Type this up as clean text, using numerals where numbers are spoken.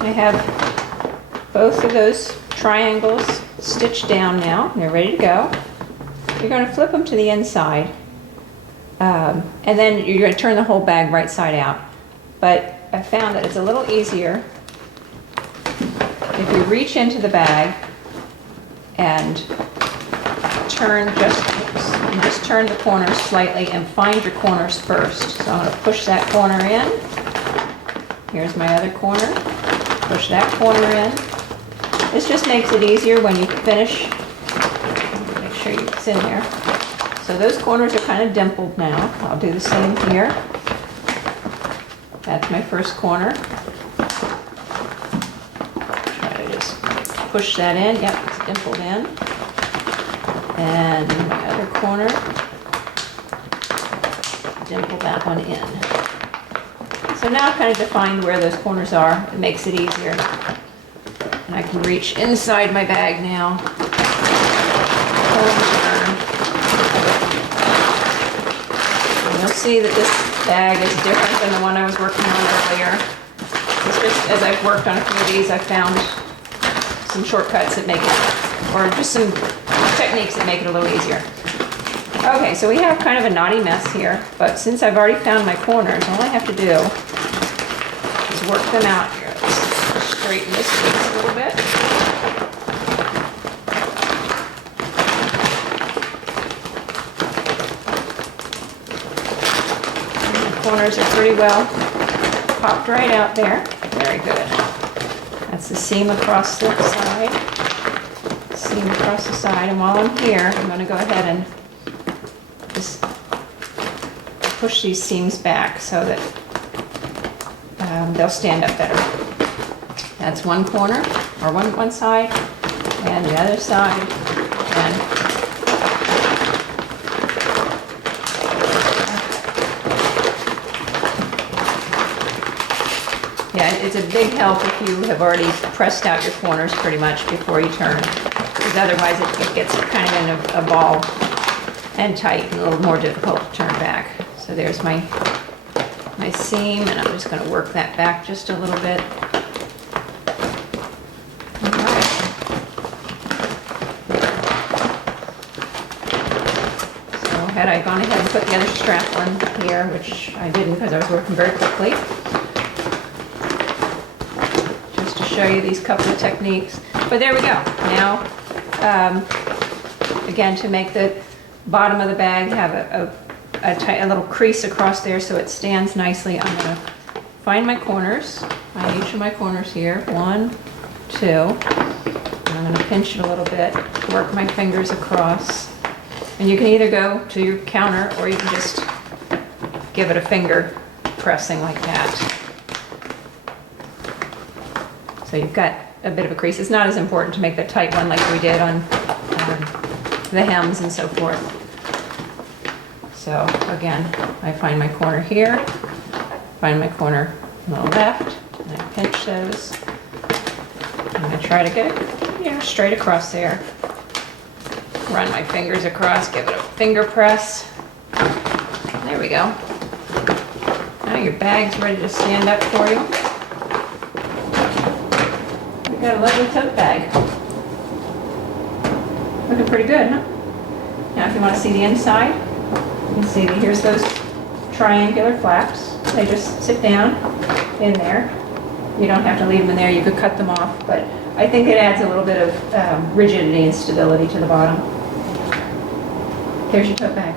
I have both of those triangles stitched down now. They're ready to go. You're going to flip them to the inside, and then you're going to turn the whole bag right side out. But I found that it's a little easier if you reach into the bag and just turn the corners slightly and find your corners first. So I'm going to push that corner in. Here's my other corner. Push that corner in. This just makes it easier when you finish. Make sure it's in there. So those corners are kind of dimpled now. I'll do the same here. That's my first corner. Try to just push that in. Yep, it's dimpled in. And my other corner, dimple that one in. So now I've kind of defined where those corners are. It makes it easier. And I can reach inside my bag now. Pull and turn. And you'll see that this bag is different than the one I was working on earlier. It's just, as I've worked on a few of these, I've found some shortcuts that make it, or just some techniques that make it a little easier. Okay, so we have kind of a knotty mess here, but since I've already found my corners, all I have to do is work them out here. Let's straighten this piece a little bit. And the corners are pretty well popped right out there. Very good. That's the seam across the side. Seam across the side, and while I'm here, I'm going to go ahead and just push these seams back so that they'll stand up better. That's one corner, or one side, and the other side, and yeah, it's a big help if you have already pressed out your corners pretty much before you turn, because otherwise it gets kind of in a ball and tight and a little more difficult to turn back. So there's my seam, and I'm just going to work that back just a little bit. All right. So had I gone ahead and put the other strap on here, which I didn't because I was working very quickly, just to show you these couple of techniques. But there we go. Now, again, to make the bottom of the bag have a little crease across there so it stands nicely, I'm going to find my corners, find each of my corners here, 1, 2, and I'm going to pinch it a little bit, work my fingers across, and you can either go to your counter or you can just give it a finger pressing like that. So you've got a bit of a crease. It's not as important to make the tight one like we did on the hems and so forth. So again, I find my corner here, find my corner on the left, and I pinch those. And I try to get it, straight across there. Run my fingers across, give it a finger press. There we go. Now your bag's ready to stand up for you. We've got a lovely tote bag. Looking pretty good, huh? Now if you want to see the inside, you can see that here's those triangular flaps. They just sit down in there. You don't have to leave them in there. You could cut them off, but I think it adds a little bit of rigidity and stability to the bottom. Here's your tote bag.